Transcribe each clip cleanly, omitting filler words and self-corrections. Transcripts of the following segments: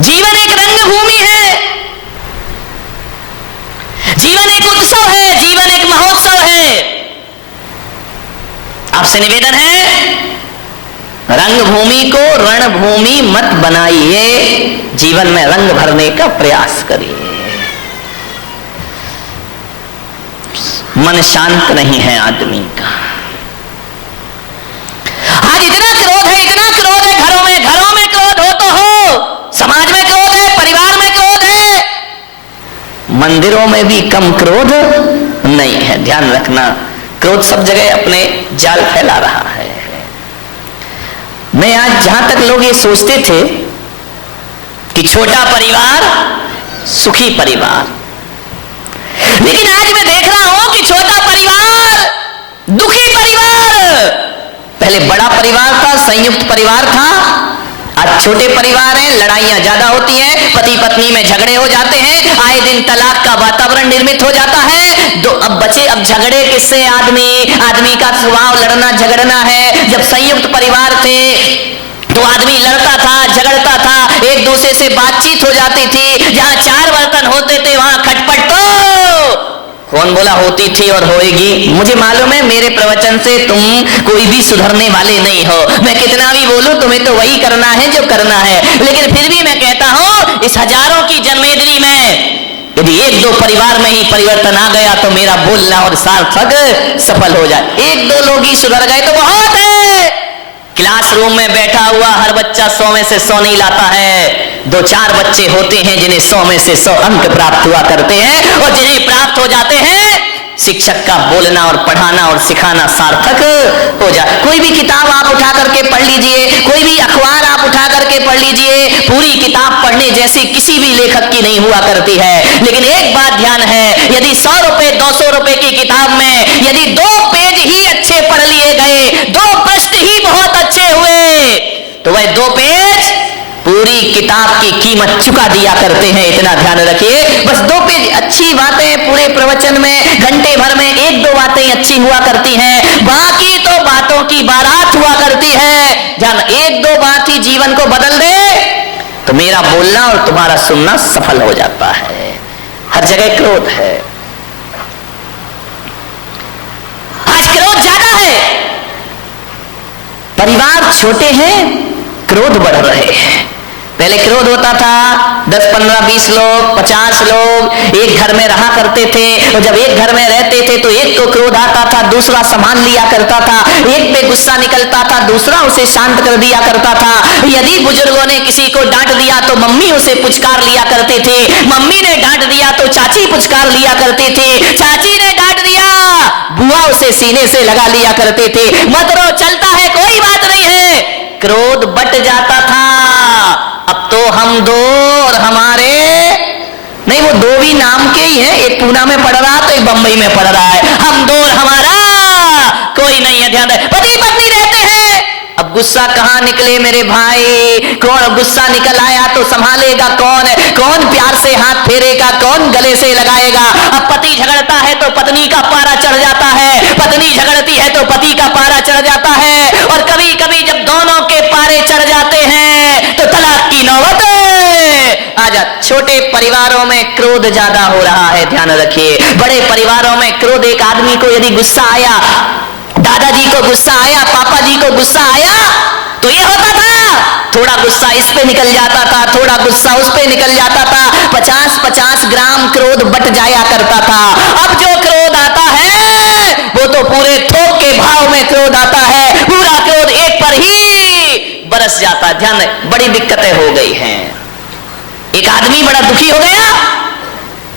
जीवन एक रंगभूमि है, जीवन एक उत्सव है, जीवन एक महोत्सव है। आपसे निवेदन है, रंगभूमि को रणभूमि मत बनाइए, जीवन में रंग भरने का प्रयास करिए। मन शांत नहीं है आदमी का। आज इतना क्रोध है, इतना क्रोध है, घरों में क्रोध हो तो हो, समाज में क्रोध है, परिवार में क्रोध है, मंदिरों में भी कम क्रोध नहीं है। ध्यान रखना, क्रोध सब जगह अपने जाल फैला रहा है। मैं आज जहां तक लोग ये सोचते थे कि छोटा परिवार सुखी परिवार, लेकिन आज मैं देख रहा हूं कि छोटा परिवार दुखी परिवार। पहले बड़ा परिवार था, संयुक्त परिवार था, आज छोटे परिवार हैं, लड़ाइयां ज्यादा होती हैं, पति पत्नी में झगड़े हो जाते हैं, आए दिन तलाक का वातावरण निर्मित हो जाता है। अब झगड़े किससे? आदमी का स्वभाव लड़ना झगड़ना है। जब संयुक्त परिवार थे तो आदमी लड़ता था, झगड़ता था, एक दूसरे से बातचीत हो जाती थी। जहां 4 बर्तन होते थे वहां खटपट तो कौन बोला होती थी और होएगी। मुझे मालूम है मेरे प्रवचन से तुम कोई भी सुधरने वाले नहीं हो, मैं कितना भी बोलूं तुम्हें तो वही करना है जो करना है। लेकिन फिर भी मैं कहता हूं, इस हजारों की जन्मेदिनी में यदि 1-2 परिवार में ही परिवर्तन आ गया तो मेरा बोलना और सार्थक सफल हो जाए। 1-2 लोग ही सुधर गए तो बहुत है। क्लासरूम में बैठा हुआ हर बच्चा 100 में से 100 नहीं लाता है। 2-4 बच्चे होते हैं जिन्हें 100 में से 100 अंक प्राप्त हुआ करते हैं, और जिन्हें प्राप्त हो जाते हैं शिक्षक का बोलना और पढ़ाना और सिखाना सार्थक हो जाए। कोई भी किताब आप उठा करके पढ़ लीजिए, कोई भी अखबार आप उठा करके पढ़ लीजिए, पूरी किताब पढ़ने जैसी किसी भी लेखक की नहीं हुआ करती है। लेकिन एक बात ध्यान है, यदि 100 रुपए 200 रुपए की किताब में यदि 2 पेज ही अच्छे पढ़ लिए गए, 2 पृष्ठ ही बहुत अच्छे हुए, तो वह 2 पेज पूरी किताब की कीमत चुका दिया करते हैं। इतना ध्यान रखिए। बस 2 पेज अच्छी बातें पूरे प्रवचन में घंटे भर में 1-2 बातें अच्छी हुआ करती हैं, बाकी तो बातों की बारात हुआ करती है। जब 1-2 बात ही जीवन को बदल दे तो मेरा बोलना और तुम्हारा सुनना सफल हो जाता है। हर जगह क्रोध है, आज क्रोध ज्यादा है। परिवार छोटे हैं, क्रोध बढ़ रहे हैं। पहले क्रोध होता था 10, 15, 20 लोग, 50 लोग एक घर में रहा करते थे, और जब एक घर में रहते थे तो एक को क्रोध आता था, दूसरा संभाल लिया करता था। एक पे गुस्सा निकलता था, दूसरा उसे शांत कर दिया करता था। यदि बुजुर्गों ने किसी को डांट दिया तो मम्मी उसे पुचकार लिया करते थे, मम्मी ने डांट दिया तो चाची पुचकार लिया करते थे, चाची ने डांट दिया बुआ उसे सीने से लगा लिया करते थे। मत रो, चलता है, कोई बात नहीं है। क्रोध बट जाता था। अब तो हम 2 और हमारे नहीं, वो 2 भी नाम के ही हैं, एक पूना में पढ़ रहा तो एक बंबई में पढ़ रहा है। हम 2 और हमारा कोई नहीं है। ध्यान है, पति पत्नी रहते हैं। अब गुस्सा कहां निकले मेरे भाई? कौन गुस्सा निकल आया तो संभालेगा कौन? कौन प्यार से हाथ फेरेगा? कौन गले से लगाएगा? अब पति झगड़ता है तो पत्नी का पारा चढ़ जाता है, पत्नी झगड़ती है तो पति का पारा चढ़ जाता है, और कभी कभी जब दोनों के पारे चढ़ जाते हैं तो तलाक की नौबत आ जाती। छोटे परिवारों में क्रोध ज्यादा हो रहा है, ध्यान रखिए। बड़े परिवारों में क्रोध, एक आदमी को यदि गुस्सा आया, दादाजी को गुस्सा आया, पापा जी को गुस्सा आया, तो ये होता था थोड़ा गुस्सा इस पे निकल जाता था, थोड़ा गुस्सा उस पे निकल जाता था, 50-50 ग्राम क्रोध बट जाया करता था। अब जो क्रोध आता है वो तो पूरे थोक के भाव में क्रोध आता है, पूरा क्रोध एक पर ही बरस जाता है। ध्यान रखें, बड़ी दिक्कतें हो गई हैं। एक आदमी बड़ा दुखी हो गया,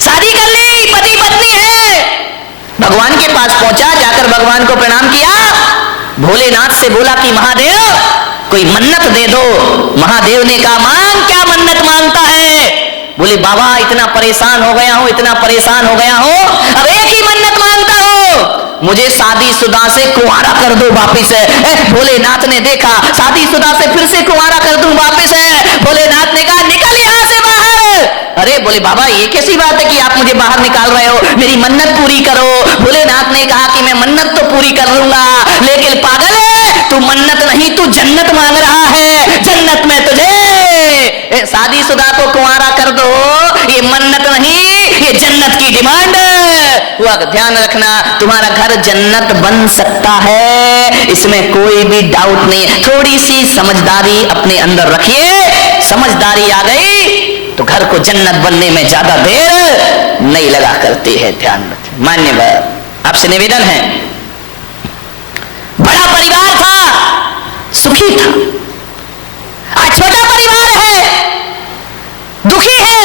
शादी कर ली, पति पत्नी है, भगवान के पास पहुंचा, जाकर भगवान को प्रणाम किया, भोलेनाथ से बोला कि महादेव कोई मन्नत दे दो। महादेव ने कहा, मांग, क्या मन्नत मांगता है? बोले बाबा इतना परेशान हो गया हूं, इतना परेशान हो गया हूं, अब एक ही मन्नत मांगता हूं, मुझे शादीशुदा से कुंवारा कर दो वापिस। भोलेनाथ ने देखा, शादीशुदा से फिर से कुंवारा कर दूं वापिस है। भोलेनाथ ने कहा, निकल यहां से बाहर। अरे बोले बाबा ये कैसी बात है कि आप मुझे बाहर निकाल रहे हो, मेरी मन्नत पूरी करो। भोलेनाथ ने कहा कि मैं मन्नत तो पूरी कर लूंगा, लेकिन पागल है तू, मन्नत नहीं तू जन्नत मांग रहा है, जन्नत में तुझे शादीशुदा को कुंवारा कर दो, ये मन्नत नहीं, ये जन्नत की डिमांड। हुआ ध्यान रखना, तुम्हारा घर जन्नत बन सकता है, इसमें कोई भी डाउट नहीं है। थोड़ी सी समझदारी अपने अंदर रखिए, समझदारी आ गई तो घर को जन्नत बनने में ज्यादा देर नहीं लगा करती है। ध्यान रखिए। मान्यवर, आपसे निवेदन है, बड़ा परिवार था, सुखी था, आज छोटा परिवार है, दुखी है,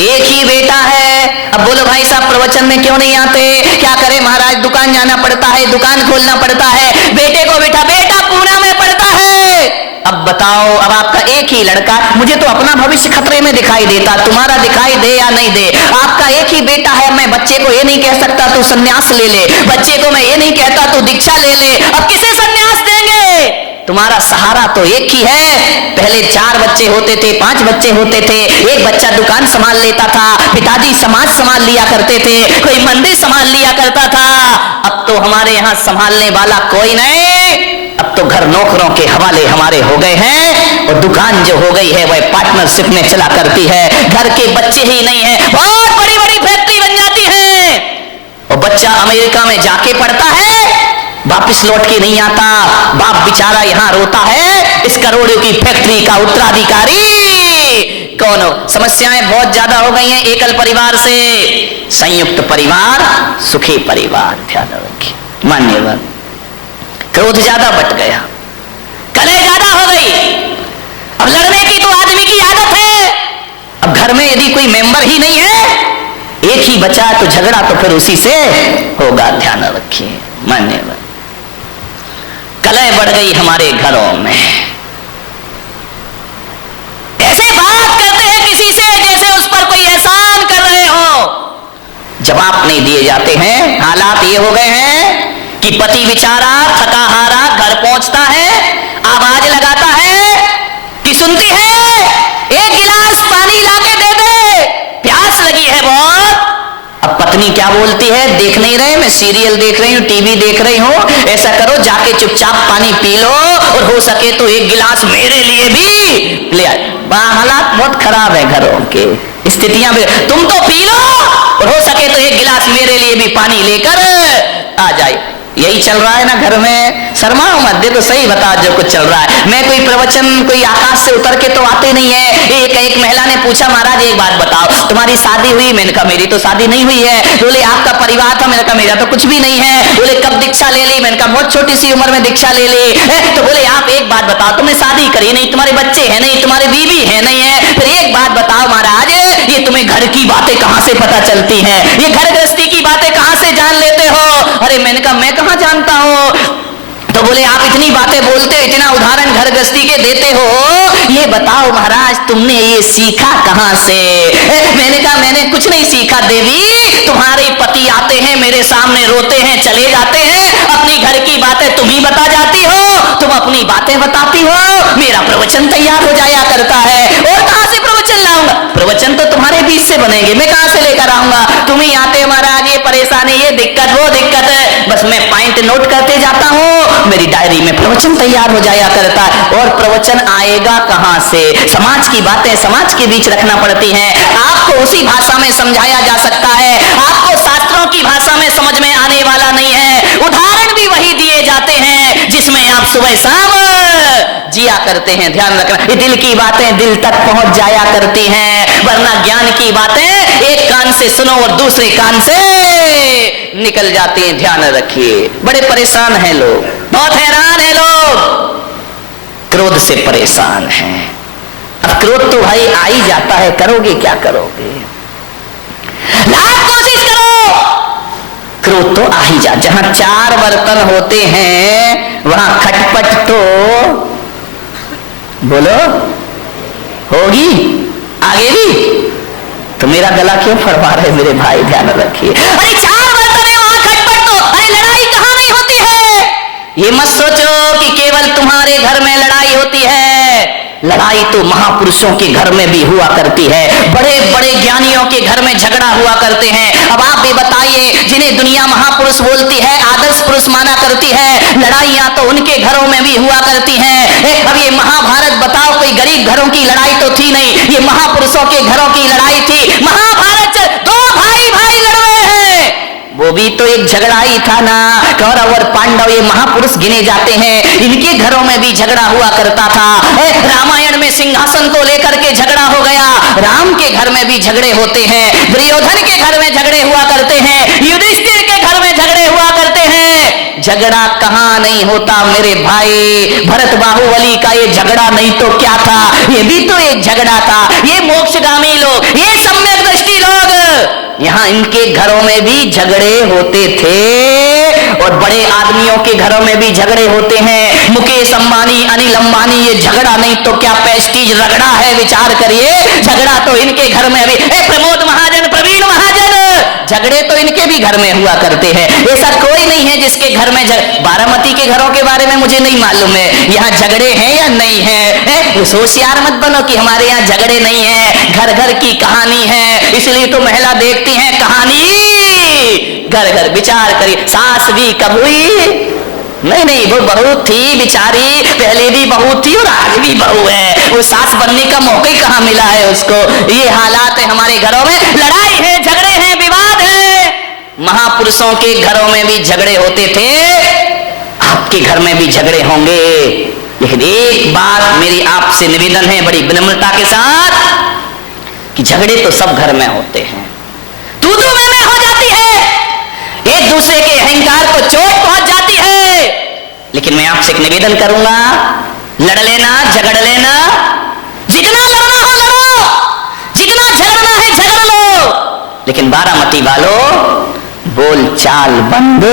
एक ही बेटा है। अब बोलो भाई साहब प्रवचन में क्यों नहीं आते, क्या करें महाराज, दुकान जाना पड़ता है, दुकान खोलना पड़ता है, बेटे को बेटा पूना में पड़ता है। अब बताओ, अब आपका एक ही लड़का, मुझे तो अपना भविष्य खतरे में दिखाई देता, तुम्हारा दिखाई दे या नहीं दे, आपका एक ही बेटा है। मैं बच्चे को ये नहीं कह सकता तू सन्यास ले ले, बच्चे को मैं ये नहीं कहता तू दीक्षा ले ले। अब किसे सन्यास देंगे? तुम्हारा सहारा तो एक ही है। पहले 4 बच्चे होते थे, 5 बच्चे होते थे, एक बच्चा दुकान संभाल लेता था, पिताजी समाज संभाल लिया करते थे, कोई मंदिर संभाल लिया करता था। अब तो हमारे यहाँ संभालने वाला कोई नहीं, अब तो घर नौकरों के हवाले हमारे हो गए हैं, और दुकान जो हो गई है वह पार्टनरशिप में चला करती है। घर के बच्चे ही नहीं है, बहुत बड़ी बड़ी फैक्ट्री बन जाती है, और बच्चा अमेरिका में जाके पढ़ता है, वापिस लौट के नहीं आता, बाप बेचारा यहां रोता है, इस करोड़ों की फैक्ट्री का उत्तराधिकारी कौन हो। समस्याएं बहुत ज्यादा हो गई हैं एकल परिवार से। संयुक्त परिवार सुखी परिवार। ध्यान रखिए। मान्यवर, क्रोध ज्यादा बट गया, कलह ज्यादा हो गई, अब लड़ने की तो आदमी की आदत है। अब घर में यदि कोई मेंबर ही नहीं है, एक ही बचा तो झगड़ा तो फिर उसी से होगा। ध्यान रखिए। मान्यवर, कलह बढ़ गई हमारे घरों में, ऐसे बात करते हैं किसी से जैसे उस पर कोई एहसान कर रहे हो, जवाब नहीं दिए जाते हैं। हालात ये हो गए हैं कि पति बेचारा थका हारा घर पहुंचता है, आवाज लगाता है कि सुनती है, एक गिलास पानी लाके दे दे, प्यास लगी है बहुत। अब पत्नी क्या बोलती है, देख नहीं रहे, मैं सीरियल देख रही हूँ, टीवी देख रही हूँ, ऐसा करो जाके चुपचाप पानी पी लो, और हो सके तो एक गिलास मेरे लिए भी ले आए। हालात बहुत खराब है घरों के, स्थितियां भी, तुम तो पी लो और हो सके तो एक गिलास मेरे लिए भी पानी लेकर आ जाए। यही चल रहा है ना घर में। शर्माओ मत, देखो सही बता जो कुछ चल रहा है। मैं कोई प्रवचन कोई आकाश से उतर के तो आते नहीं है। एक महिला ने पूछा, महाराज एक बात बताओ, तुम्हारी शादी हुई? मैंने कहा मेरी तो शादी नहीं हुई है। बोले आपका परिवार था? मैंने कहा मेरा तो कुछ भी नहीं है। बोले कब दीक्षा ले ली? मैंने कहा बहुत छोटी सी उम्र में दीक्षा ले ली। तो बोले आप एक बात बताओ, तुमने शादी करी नहीं, तुम्हारे बच्चे हैं नहीं, तुम्हारी बीवी है नहीं है, फिर एक बात बताओ महाराज, ये तुम्हें घर की बातें कहां से पता चलती हैं? ये घर गृहस्थी की बातें कहां से जान लेते हो? अरे मैंने कहा मैं कहां जानता हूं। तो बोले आप इतनी बातें बोलते हो, इतना उदाहरण घर गृहस्थी के देते हो, ये बताओ महाराज तुमने ये सीखा कहां से? मैंने कहा मैंने कुछ नहीं सीखा देवी, तुम्हारे पति आते हैं मेरे सामने, रोते हैं, चले जाते हैं, अपनी घर की बातें तुम ही बता जाती हो, तुम अपनी बातें बताती हो, मेरा प्रवचन तैयार हो जाया करता है। और कहां से प्रवचन लाऊंगा? प्रवचन तो तुम्हारे बीच से बनेंगे, मैं कहां से लेकर आऊंगा? तुम ही आते महाराज, ये परेशानी, ये दिक्कत, वो दिक्कत है, बस मैं पॉइंट नोट करते जाता हूं, मेरी डायरी में प्रवचन तैयार हो जाया करता है। और प्रवचन आएगा कहां से? समाज की बातें समाज के बीच रखना पड़ती हैं। आपको उसी भाषा में समझाया जा सकता है, आपको शास्त्रों की भाषा में समझ में आने वाला नहीं है। उदाहरण भी वही दिए जाते हैं जिसमें आप सुबह शाम जिया करते हैं। ध्यान रखना, ये दिल की बातें दिल तक पहुंच जाया करती हैं, वरना ज्ञान की बातें एक कान से सुनो और दूसरे कान से निकल जाती हैं। ध्यान रखिए, बड़े परेशान हैं लोग, बहुत हैरान है लोग, क्रोध से परेशान हैं। अब क्रोध तो भाई आ ही जाता है, करोगे क्या करोगे? लाख कोशिश करो, क्रोध तो आ ही जा। जहां 4 बर्तन होते हैं वहां खटपट तो बोलो होगी, आगे भी। तो मेरा गला क्यों फड़वा रहे मेरे भाई? ध्यान रखिए। अरे 4 बर्तन है वहां खटपट तो, अरे लड़ाई कहां नहीं होती है? ये मत सोचो कि केवल तुम्हारे घर में लड़ाई होती है। लड़ाई तो महापुरुषों के घर में भी हुआ करती है, बड़े बड़े ज्ञानियों के घर में झगड़ा हुआ करते हैं। अब आप भी बताइए, जिन्हें दुनिया महापुरुष बोलती है, आदर्श पुरुष माना करती है, लड़ाइयां तो उनके घरों में भी हुआ करती हैं। अब ये महाभारत बताओ, कोई गरीब घरों की लड़ाई तो थी नहीं, ये महापुरुषों के घरों की लड़ाई थी। महाभारत दो भाई भाई लड़ रहे हैं, वो भी तो एक झगड़ा ही था ना। कौरव और पांडव ये महापुरुष गिने जाते हैं, इनके घरों में भी झगड़ा हुआ करता था। रामायण में सिंहासन को लेकर के झगड़ा हो गया, राम के घर में भी झगड़े होते हैं, दुर्योधन के घर में झगड़े हुआ करते हैं, युधिष्ठिर के घर में झगड़े हुआ करते हैं। झगड़ा कहां नहीं होता मेरे भाई, भरत बाहुबली का ये झगड़ा नहीं तो क्या था, ये भी तो एक झगड़ा था। ये मोक्षगामी लोग, ये सम्यक दृष्टि लोग, यहां इनके घरों में भी झगड़े होते थे और बड़े आदमियों के घरों में भी झगड़े होते हैं। मुकेश अंबानी, अनिल अंबानी, ये झगड़ा नहीं तो क्या पेस्टीज रगड़ा है, विचार करिए। झगड़ा तो इनके घर में भी, प्रमोद महाजन, प्रवीण महाजन, झगड़े तो इनके भी घर में हुआ करते हैं। ऐसा कोई नहीं है जिसके घर में बारामती के घरों के बारे में मुझे नहीं मालूम है, यहाँ झगड़े हैं या नहीं है। होशियार मत बनो कि हमारे यहाँ झगड़े नहीं है, घर घर की कहानी है, इसलिए तो महिला देखती है कहानी घर घर। विचार करिए, सास भी कब हुई? नहीं, वो बहू थी बेचारी, पहले भी बहू थी और आज भी बहू है, वो सास बनने का मौका ही कहां मिला है उसको। ये हालात है हमारे घरों में, लड़ाई है, झगड़े हैं, विवाद है। महापुरुषों के घरों में भी झगड़े होते थे, आपके घर में भी झगड़े होंगे। लेकिन एक बात मेरी आपसे निवेदन है बड़ी विनम्रता के साथ, कि झगड़े तो सब घर में होते हैं, तू मैं हो जाती है, एक दूसरे के अहंकार को चोट पहुंच जाती है। लेकिन मैं आपसे एक निवेदन करूंगा, लड़ लेना, झगड़ लेना, जितना लड़ना हो लड़ो, जितना झगड़ना है झगड़ लो, लेकिन बारामती वालों बोल चाल बंद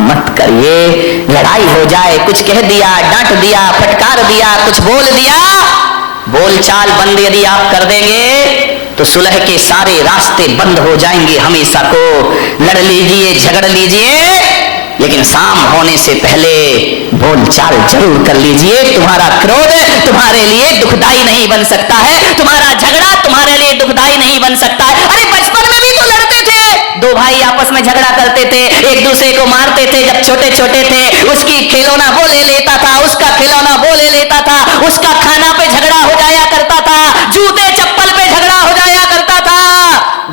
मत करिए। लड़ाई हो जाए, कुछ कह दिया, डांट दिया, फटकार दिया, कुछ बोल दिया, बोल चाल बंद यदि आप कर देंगे तो सुलह के सारे रास्ते बंद हो जाएंगे हमेशा को। लड़ लीजिए, झगड़ लीजिए, लेकिन शाम होने से पहले बोल चाल जरूर कर लीजिए। तुम्हारा क्रोध तुम्हारे लिए दुखदाई नहीं बन सकता है, तुम्हारा झगड़ा तुम्हारे लिए दुखदाई नहीं बन सकता है। अरे बचपन में भी तो लड़ते थे, दो भाई आपस में झगड़ा करते थे, एक दूसरे को मारते थे जब छोटे छोटे थे। उसकी खिलौना वो ले लेता था, उसका खिलौना वो ले लेता था, उसका खाना पे झगड़ा हो जाया करता था, जूते चप्पल पे झगड़ा हो जाया करता था,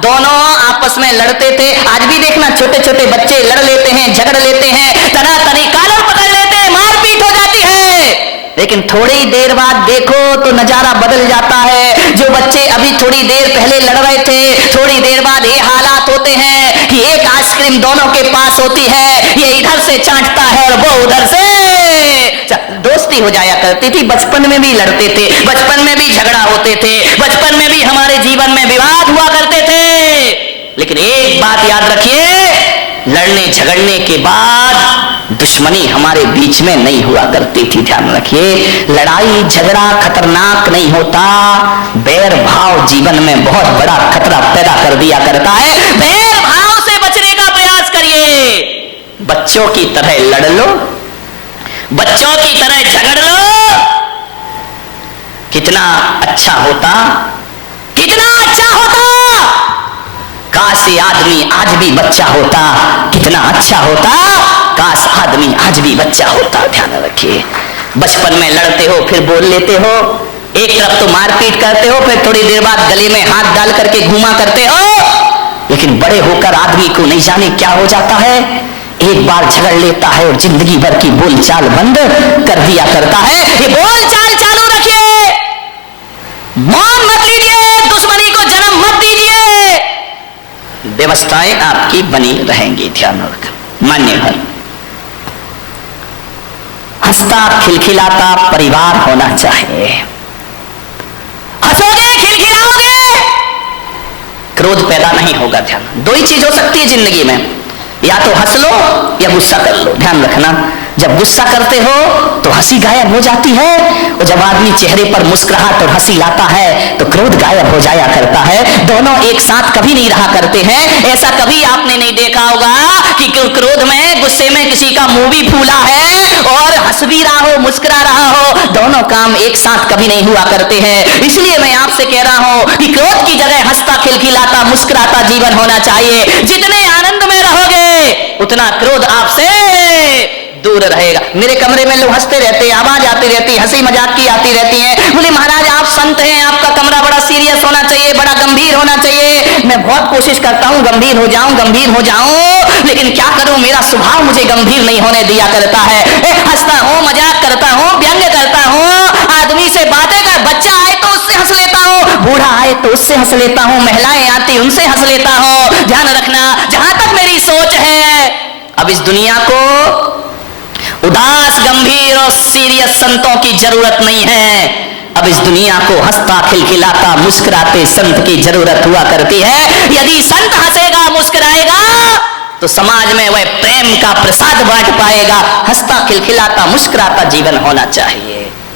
दोनों आपस में लड़ते थे। आज भी देखना छोटे छोटे बच्चे लड़ लेते हैं, झगड़ लेते हैं, तना तनी कॉलर पकड़ लेते हैं, मारपीट हो जाती है। लेकिन थोड़ी देर बाद देखो तो नजारा बदल जाता है। जो बच्चे अभी थोड़ी देर पहले लड़ रहे थे, थोड़ी देर बाद ये हालात होते हैं कि एक आइसक्रीम दोनों के पास होती है, ये इधर से चाटता है और वो उधर से। दोस्ती हो जाया करती थी, बचपन में भी लड़ते थे, बचपन में भी झगड़ा होते थे, बचपन में भी हमारे जीवन में विवाद हुआ करते थे। लेकिन एक बात याद रखिए, लड़ने झगड़ने के बाद दुश्मनी हमारे बीच में नहीं हुआ करती थी। ध्यान रखिए, लड़ाई झगड़ा खतरनाक नहीं होता, बैर भाव जीवन में बहुत बड़ा खतरा पैदा कर दिया करता है। बैर भाव से बचने का प्रयास करिए, बच्चों की तरह लड़ लो, बच्चों की तरह झगड़ लो, कितना अच्छा होता, कितना अच्छा होता। काश ये आदमी आज भी बच्चा होता, कितना अच्छा होता। काश आदमी आज भी बच्चा होता। ध्यान रखिए, बचपन में लड़ते हो, फिर बोल लेते हो, एक तरफ तो मारपीट करते हो, फिर थोड़ी देर बाद गले में हाथ डाल करके घूमा करते हो। लेकिन बड़े होकर आदमी को नहीं जाने क्या हो जाता है, एक बार झगड़ लेता है और जिंदगी भर की बोलचाल बंद कर दिया करता है। ये बोलचाल चालू रखिए, मौन मत लीजिए, दुश्मनी को जन्म मत दीजिए, व्यवस्थाएं आपकी बनी रहेंगी। ध्यान रखें। मान्य भर हंसता खिलखिलाता परिवार होना चाहिए। हंसोगे, खिलखिलाओगे, क्रोध पैदा नहीं होगा। ध्यान, दो ही चीज हो सकती है जिंदगी में, या तो हंस लो या गुस्सा कर लो। ध्यान रखना, जब गुस्सा करते हो तो हंसी गायब हो जाती है, और जब आदमी चेहरे पर मुस्कुराहट और हंसी लाता है तो क्रोध गायब हो जाया करता है। दोनों एक साथ कभी नहीं रहा करते हैं। ऐसा कभी आपने नहीं देखा होगा कि क्रोध में, गुस्से में किसी का मुंह भी फूला है और हंस भी रहा हो, मुस्कुरा रहा हो। दोनों काम एक साथ कभी नहीं हुआ करते हैं। इसलिए मैं आपसे कह रहा हूं कि क्रोध की जगह हंसता, खिलखिलाता, मुस्कुराता जीवन होना चाहिए। जितने आनंद में रहोगे उतना क्रोध आपसे दूर रहेगा। मेरे कमरे में लोग हंसते रहते हैं, आवाज आती रहती है, हंसी मजाक की आती रहती है। बोले महाराज आप संत हैं, आपका कमरा बड़ा सीरियस होना चाहिए, बड़ा गंभीर होना चाहिए। मैं बहुत कोशिश करता हूं गंभीर हो जाऊं, लेकिन क्या करूं, मेरा स्वभाव मुझे गंभीर नहीं होने दिया करता है। हंसता हूं, मजाक करता हूं, व्यंग्य करता हूं, आदमी से बातें कर, बच्चा आए तो उससे हंस लेता हूं, बूढ़ा आए तो उससे हंस लेता हूं, महिलाएं आती उनसे हंस लेता हूं। ध्यान रखना, जहां तक मेरी सोच है, अब इस दुनिया को उदास, गंभीर और सीरियस संतों की जरूरत नहीं है। अब इस दुनिया को हंसता, खिलखिलाता, मुस्कुराते संत की जरूरत हुआ करती है। यदि संत हंसेगा, मुस्कुराएगा तो समाज में वह प्रेम का प्रसाद बांट पाएगा। हंसता, खिलखिलाता, मुस्कुराता जीवन होना चाहिए।